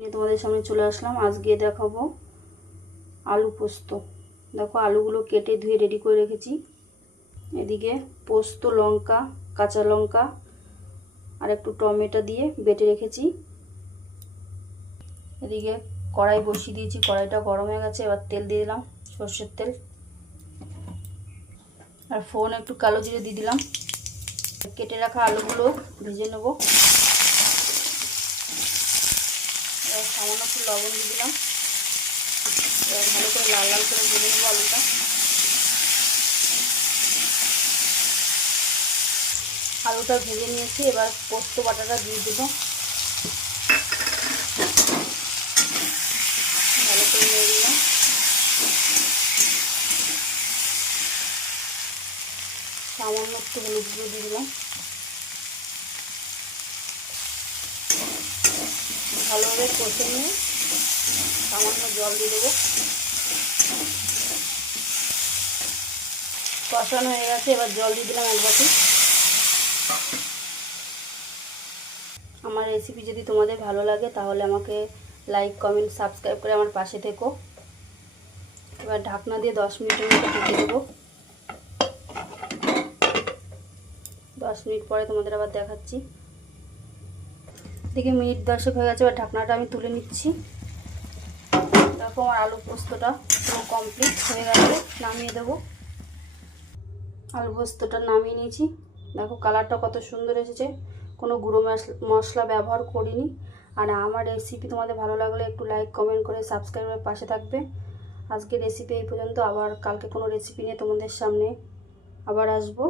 নিয়ে তোমাদের সামনে চলে আসলাম। আজকে দেখাবো আলু পোস্ত। দেখো আলুগুলো কেটে ধুয়ে রেডি করে রেখেছি। এদিকে পোস্ত, লঙ্কা, কাঁচা লঙ্কা আর একটু টমেটো দিয়ে বেটে রেখেছি। এদিকে কড়াই বসিয়ে দিয়েছি, কড়াইটা গরম হয়ে গেছে। এবার তেল দিয়ে দিলাম, সর্ষের তেল, আর ফোড়নে একটু কালো জিরে দিয়ে দিলাম। কেটে রাখা আলুগুলো ভেজে নেব। সামান্য একটু লবণ দিয়ে দিলাম। এবার ভালো করে লাল লাল করে ভেজে নেবো আলুটা। আলুটা ভেজে নিয়েছি, এবার পোস্ত বাটাটা দিয়ে দেবো। ভালো করে নিয়ে দিলাম। সামান্য একটু হলুদ গুঁড়ো দিয়ে দিলাম। ভালোভাবে কষে নিয়ে সামান্য জল দিয়ে দেবো। কষানো হয়ে গেছে, এবার জল দিয়ে দিলাম এক বাটি। আমার রেসিপি যদি তোমাদের ভালো লাগে তাহলে আমাকে লাইক, কমেন্ট, সাবস্ক্রাইব করে আমার পাশে থেকো। এবার ঢাকনা দিয়ে 10 মিনিটের মতো ঢেকে দেবো। 10 মিনিট পরে তোমাদের আবার দেখাচ্ছি। দেখি মিনিট 10 হয়ে গেছে। এবার ঢাকনাটা আমি তুলে নিচ্ছি। দেখো আমার আলু পোস্তটা পুরো কমপ্লিট হয়ে গেছে, নামিয়ে দেবো। আলু পোস্তটা নামিয়ে নিয়েছি। দেখো কালারটা কত সুন্দর এসেছে, কোনো গুঁড়ো মশলা ব্যবহার করিনি। আর আমার রেসিপি তোমাদের ভালো লাগলে একটু লাইক, কমেন্ট করে সাবস্ক্রাইবের পাশে থাকবে। আজকের রেসিপি এই পর্যন্ত। আবার কালকে কোনো রেসিপি নিয়ে তোমাদের সামনে আবার আসবো।